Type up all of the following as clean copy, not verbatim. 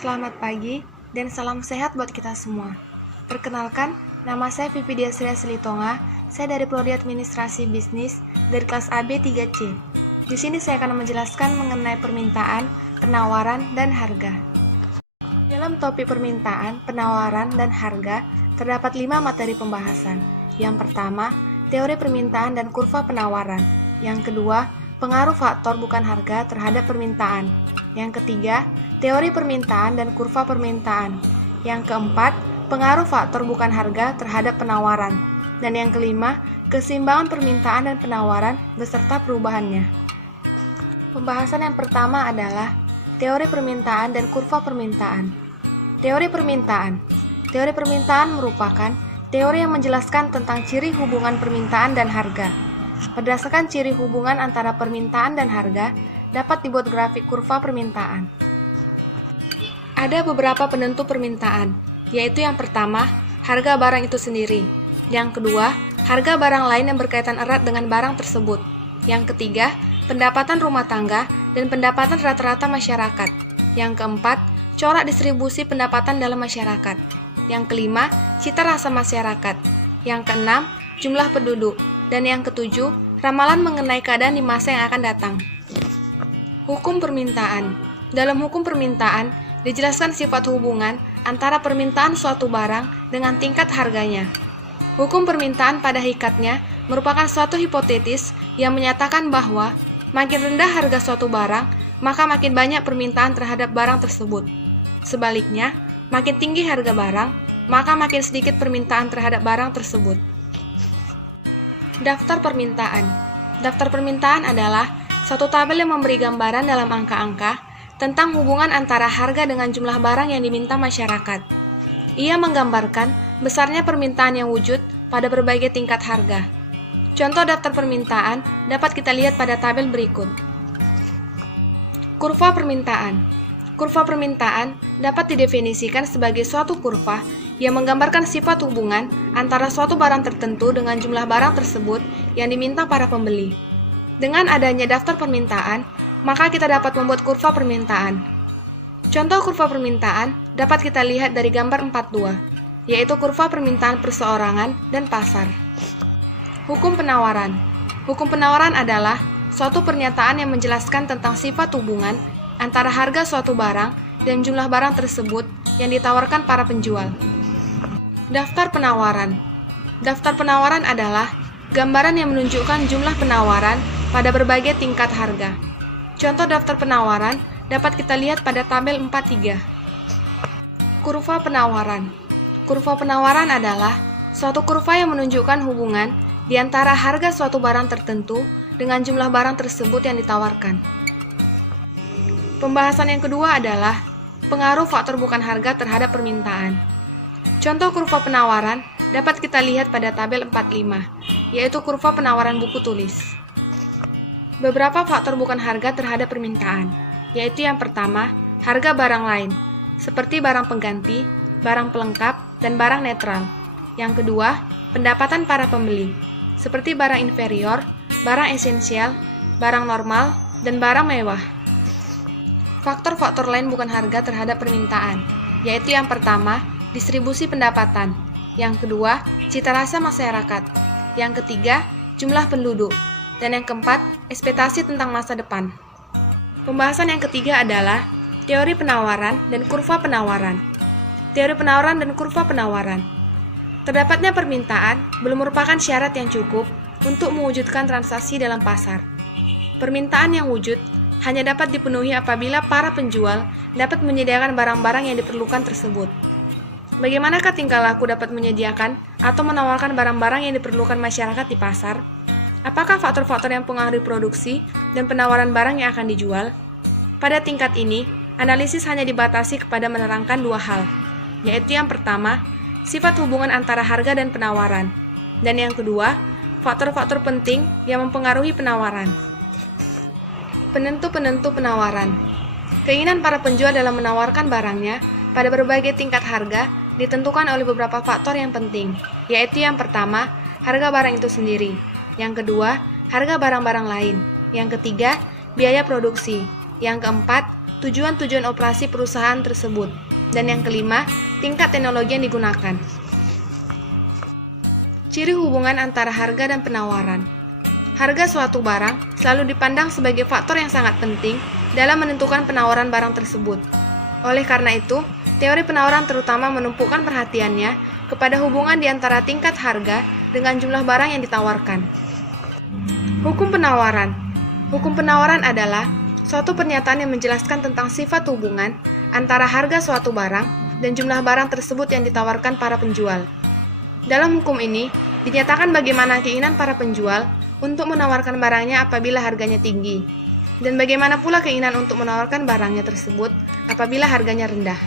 Selamat pagi dan salam sehat buat kita semua. Perkenalkan, nama saya Vivi Diasria Selitonga. Saya dari Prodi Administrasi Bisnis dari kelas AB 3C. Di sini saya akan menjelaskan mengenai permintaan, penawaran, dan harga. Dalam topik permintaan, penawaran, dan harga, terdapat 5 materi pembahasan. Yang pertama, teori permintaan dan kurva penawaran. Yang kedua, pengaruh faktor bukan harga terhadap permintaan. Yang ketiga, teori permintaan dan kurva permintaan. Yang keempat, pengaruh faktor bukan harga terhadap penawaran. Dan yang kelima, keseimbangan permintaan dan penawaran beserta perubahannya. Pembahasan yang pertama adalah teori permintaan dan kurva permintaan. Teori permintaan. Teori permintaan merupakan teori yang menjelaskan tentang ciri hubungan permintaan dan harga. Berdasarkan ciri hubungan antara permintaan dan harga, dapat dibuat grafik kurva permintaan. Ada beberapa penentu permintaan, yaitu yang pertama, harga barang itu sendiri. Yang kedua, harga barang lain yang berkaitan erat dengan barang tersebut. Yang ketiga, pendapatan rumah tangga dan pendapatan rata-rata masyarakat. Yang keempat, corak distribusi pendapatan dalam masyarakat. Yang kelima, cita rasa masyarakat. Yang keenam, jumlah penduduk. Dan yang ketujuh, ramalan mengenai keadaan di masa yang akan datang. Hukum permintaan. Dalam hukum permintaan, dijelaskan sifat hubungan antara permintaan suatu barang dengan tingkat harganya. Hukum permintaan pada hakikatnya merupakan suatu hipotetis yang menyatakan bahwa makin rendah harga suatu barang, maka makin banyak permintaan terhadap barang tersebut. Sebaliknya, makin tinggi harga barang, maka makin sedikit permintaan terhadap barang tersebut. Daftar permintaan. Daftar permintaan adalah suatu tabel yang memberi gambaran dalam angka-angka tentang hubungan antara harga dengan jumlah barang yang diminta masyarakat. Ia menggambarkan besarnya permintaan yang wujud pada berbagai tingkat harga. Contoh daftar permintaan dapat kita lihat pada tabel berikut. Kurva permintaan. Kurva permintaan dapat didefinisikan sebagai suatu kurva yang menggambarkan sifat hubungan antara suatu barang tertentu dengan jumlah barang tersebut yang diminta para pembeli. Dengan adanya daftar permintaan, maka kita dapat membuat kurva permintaan. Contoh kurva permintaan dapat kita lihat dari gambar 42, yaitu kurva permintaan perseorangan dan pasar. Hukum penawaran. Hukum penawaran adalah suatu pernyataan yang menjelaskan tentang sifat hubungan antara harga suatu barang dan jumlah barang tersebut yang ditawarkan para penjual. Daftar penawaran. Daftar penawaran adalah gambaran yang menunjukkan jumlah penawaran pada berbagai tingkat harga. Contoh daftar penawaran dapat kita lihat pada tabel 43. Kurva penawaran. Kurva penawaran adalah suatu kurva yang menunjukkan hubungan di antara harga suatu barang tertentu dengan jumlah barang tersebut yang ditawarkan. Pembahasan yang kedua adalah pengaruh faktor bukan harga terhadap permintaan. Contoh kurva penawaran dapat kita lihat pada tabel 45, yaitu kurva penawaran buku tulis. Beberapa faktor bukan harga terhadap permintaan, yaitu yang pertama, harga barang lain, seperti barang pengganti, barang pelengkap, dan barang netral. Yang kedua, pendapatan para pembeli, seperti barang inferior, barang esensial, barang normal, dan barang mewah. Faktor-faktor lain bukan harga terhadap permintaan, yaitu yang pertama, distribusi pendapatan, yang kedua, cita rasa masyarakat, yang ketiga, jumlah penduduk, dan yang keempat, ekspektasi tentang masa depan. Pembahasan yang ketiga adalah teori penawaran dan kurva penawaran. Teori penawaran dan kurva penawaran. Terdapatnya permintaan belum merupakan syarat yang cukup untuk mewujudkan transaksi dalam pasar. Permintaan yang wujud hanya dapat dipenuhi apabila para penjual dapat menyediakan barang-barang yang diperlukan tersebut. Bagaimanakah tingkah laku dapat menyediakan atau menawarkan barang-barang yang diperlukan masyarakat di pasar? Apakah faktor-faktor yang mempengaruhi produksi dan penawaran barang yang akan dijual? Pada tingkat ini, analisis hanya dibatasi kepada menerangkan dua hal, yaitu yang pertama, sifat hubungan antara harga dan penawaran, dan yang kedua, faktor-faktor penting yang mempengaruhi penawaran. Penentu-penentu penawaran. Keinginan para penjual dalam menawarkan barangnya pada berbagai tingkat harga ditentukan oleh beberapa faktor yang penting, yaitu yang pertama, harga barang itu sendiri. Yang kedua, harga barang-barang lain. Yang ketiga, biaya produksi. Yang keempat, tujuan-tujuan operasi perusahaan tersebut. Dan yang kelima, tingkat teknologi yang digunakan. Ciri hubungan antara harga dan penawaran. Harga suatu barang selalu dipandang sebagai faktor yang sangat penting dalam menentukan penawaran barang tersebut. Oleh karena itu, teori penawaran terutama menumpukan perhatiannya kepada hubungan di antara tingkat harga dengan jumlah barang yang ditawarkan. Hukum penawaran. Hukum penawaran adalah suatu pernyataan yang menjelaskan tentang sifat hubungan antara harga suatu barang dan jumlah barang tersebut yang ditawarkan para penjual. Dalam hukum ini, dinyatakan bagaimana keinginan para penjual untuk menawarkan barangnya apabila harganya tinggi, dan bagaimana pula keinginan untuk menawarkan barangnya tersebut apabila harganya rendah.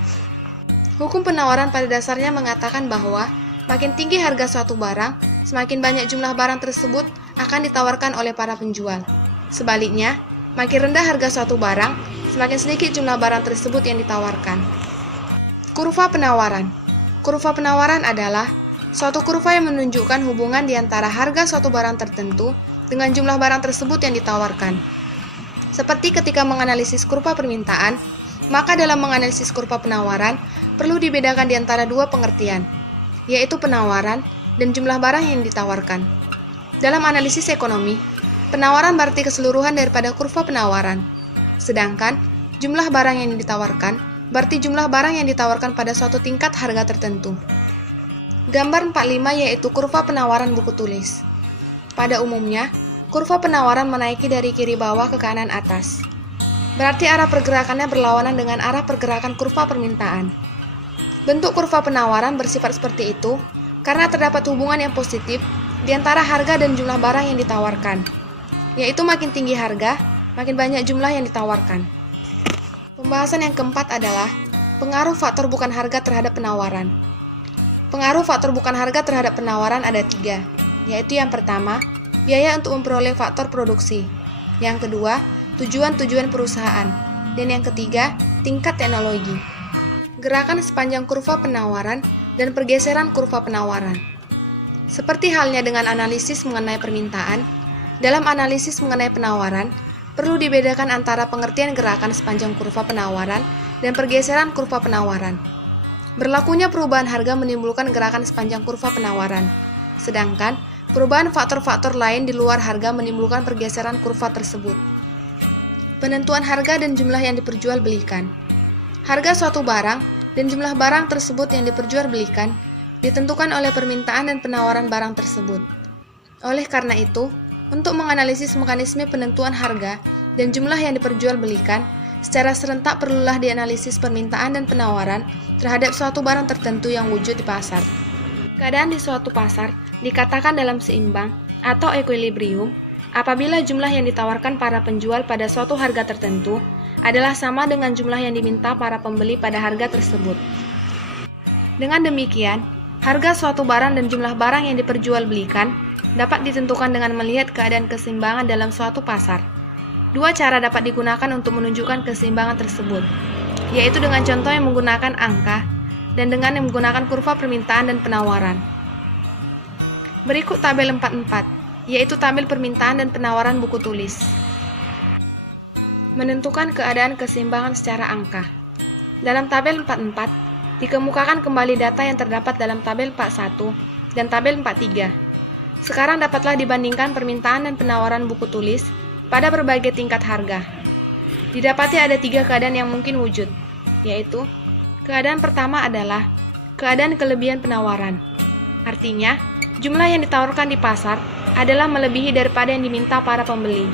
Hukum penawaran pada dasarnya mengatakan bahwa makin tinggi harga suatu barang, semakin banyak jumlah barang tersebut akan ditawarkan oleh para penjual. Sebaliknya, makin rendah harga suatu barang, semakin sedikit jumlah barang tersebut yang ditawarkan. Kurva penawaran. Kurva penawaran adalah suatu kurva yang menunjukkan hubungan di antara harga suatu barang tertentu dengan jumlah barang tersebut yang ditawarkan. Seperti ketika menganalisis kurva permintaan, maka dalam menganalisis kurva penawaran perlu dibedakan di antara dua pengertian, yaitu penawaran dan jumlah barang yang ditawarkan. Dalam analisis ekonomi, penawaran berarti keseluruhan daripada kurva penawaran, sedangkan jumlah barang yang ditawarkan berarti jumlah barang yang ditawarkan pada suatu tingkat harga tertentu. Gambar 45 yaitu kurva penawaran buku tulis. Pada umumnya, kurva penawaran menaiki dari kiri bawah ke kanan atas. Berarti arah pergerakannya berlawanan dengan arah pergerakan kurva permintaan. Bentuk kurva penawaran bersifat seperti itu karena terdapat hubungan yang positif di antara harga dan jumlah barang yang ditawarkan, yaitu makin tinggi harga, makin banyak jumlah yang ditawarkan. Pembahasan yang keempat adalah pengaruh faktor bukan harga terhadap penawaran. Pengaruh faktor bukan harga terhadap penawaran ada 3, yaitu yang pertama, biaya untuk memperoleh faktor produksi, yang kedua, tujuan-tujuan perusahaan, dan yang ketiga, tingkat teknologi. Gerakan sepanjang kurva penawaran dan pergeseran kurva penawaran. Seperti halnya dengan analisis mengenai permintaan, dalam analisis mengenai penawaran, perlu dibedakan antara pengertian gerakan sepanjang kurva penawaran dan pergeseran kurva penawaran. Berlakunya perubahan harga menimbulkan gerakan sepanjang kurva penawaran, sedangkan perubahan faktor-faktor lain di luar harga menimbulkan pergeseran kurva tersebut. Penentuan harga dan jumlah yang diperjualbelikan. Harga suatu barang dan jumlah barang tersebut yang diperjualbelikan ditentukan oleh permintaan dan penawaran barang tersebut. Oleh karena itu, untuk menganalisis mekanisme penentuan harga dan jumlah yang diperjualbelikan, secara serentak perlulah dianalisis permintaan dan penawaran terhadap suatu barang tertentu yang wujud di pasar. Keadaan di suatu pasar dikatakan dalam seimbang atau equilibrium apabila jumlah yang ditawarkan para penjual pada suatu harga tertentu adalah sama dengan jumlah yang diminta para pembeli pada harga tersebut. Dengan demikian, harga suatu barang dan jumlah barang yang diperjualbelikan dapat ditentukan dengan melihat keadaan keseimbangan dalam suatu pasar. Dua cara dapat digunakan untuk menunjukkan keseimbangan tersebut, yaitu dengan contoh yang menggunakan angka dan dengan yang menggunakan kurva permintaan dan penawaran. Berikut tabel 44, yaitu tabel permintaan dan penawaran buku tulis. Menentukan keadaan keseimbangan secara angka. Dalam tabel 44, dikemukakan kembali data yang terdapat dalam tabel 41 dan tabel 43. Sekarang dapatlah dibandingkan permintaan dan penawaran buku tulis pada berbagai tingkat harga. Didapati ada 3 keadaan yang mungkin wujud, yaitu keadaan pertama adalah keadaan kelebihan penawaran. Artinya, jumlah yang ditawarkan di pasar adalah melebihi daripada yang diminta para pembeli.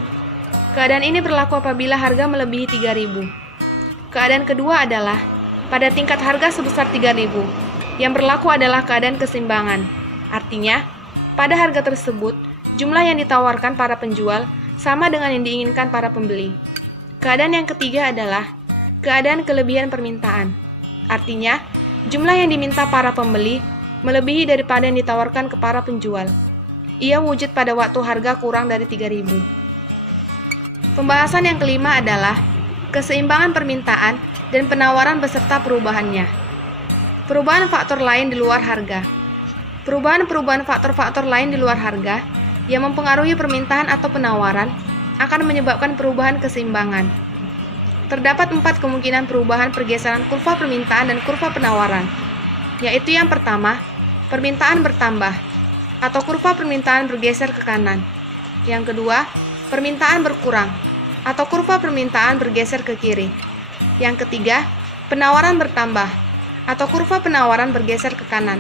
Keadaan ini berlaku apabila harga melebihi 3.000. Keadaan kedua adalah pada tingkat harga sebesar 3.000. Yang berlaku adalah keadaan keseimbangan. Artinya, pada harga tersebut, jumlah yang ditawarkan para penjual sama dengan yang diinginkan para pembeli. Keadaan yang ketiga adalah keadaan kelebihan permintaan. Artinya, jumlah yang diminta para pembeli melebihi daripada yang ditawarkan ke para penjual. Ia wujud pada waktu harga kurang dari 3.000. Pembahasan yang kelima adalah keseimbangan permintaan dan penawaran beserta perubahannya. Perubahan faktor lain di luar harga. Perubahan faktor-faktor lain di luar harga yang mempengaruhi permintaan atau penawaran akan menyebabkan perubahan keseimbangan. Terdapat 4 kemungkinan perubahan pergeseran kurva permintaan dan kurva penawaran, yaitu yang pertama, permintaan bertambah, atau kurva permintaan bergeser ke kanan. Yang kedua, permintaan berkurang, atau kurva permintaan bergeser ke kiri. Yang ketiga, penawaran bertambah, atau kurva penawaran bergeser ke kanan.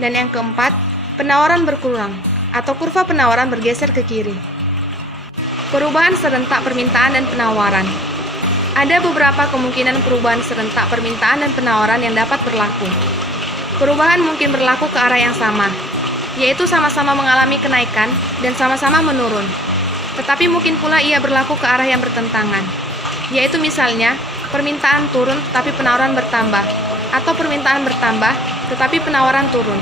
Dan yang keempat, penawaran berkurang, atau kurva penawaran bergeser ke kiri. Perubahan serentak permintaan dan penawaran. Ada beberapa kemungkinan perubahan serentak permintaan dan penawaran yang dapat berlaku. Perubahan mungkin berlaku ke arah yang sama, yaitu sama-sama mengalami kenaikan dan sama-sama menurun. Tetapi mungkin pula ia berlaku ke arah yang bertentangan, yaitu misalnya permintaan turun tetapi penawaran bertambah, atau permintaan bertambah tetapi penawaran turun.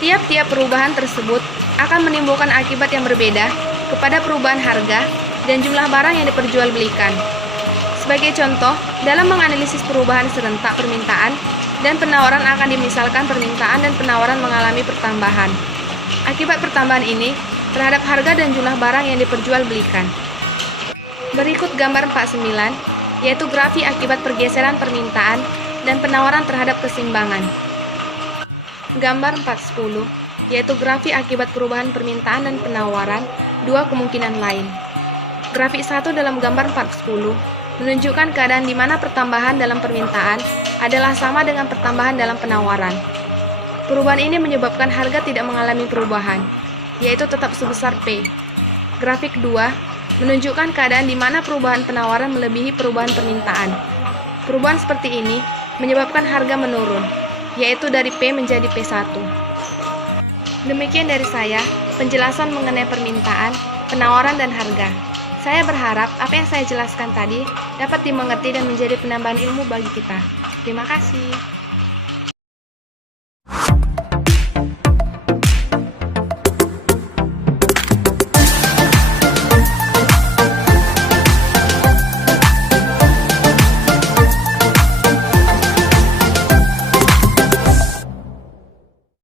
Tiap-tiap perubahan tersebut akan menimbulkan akibat yang berbeda kepada perubahan harga dan jumlah barang yang diperjualbelikan. Sebagai contoh, dalam menganalisis perubahan serentak permintaan dan penawaran akan dimisalkan permintaan dan penawaran mengalami pertambahan. Akibat pertambahan ini terhadap harga dan jumlah barang yang diperjualbelikan. Berikut gambar 49, yaitu grafik akibat pergeseran permintaan dan penawaran terhadap keseimbangan. Gambar 410, yaitu grafik akibat perubahan permintaan dan penawaran, dua kemungkinan lain. Grafik 1 dalam gambar 410 menunjukkan keadaan di mana pertambahan dalam permintaan adalah sama dengan pertambahan dalam penawaran. Perubahan ini menyebabkan harga tidak mengalami perubahan, yaitu tetap sebesar P. Grafik 2 menunjukkan keadaan di mana perubahan penawaran melebihi perubahan permintaan. Perubahan seperti ini menyebabkan harga menurun, yaitu dari P menjadi P1. Demikian dari saya, penjelasan mengenai permintaan, penawaran, dan harga. Saya berharap apa yang saya jelaskan tadi dapat dimengerti dan menjadi penambahan ilmu bagi kita. Terima kasih.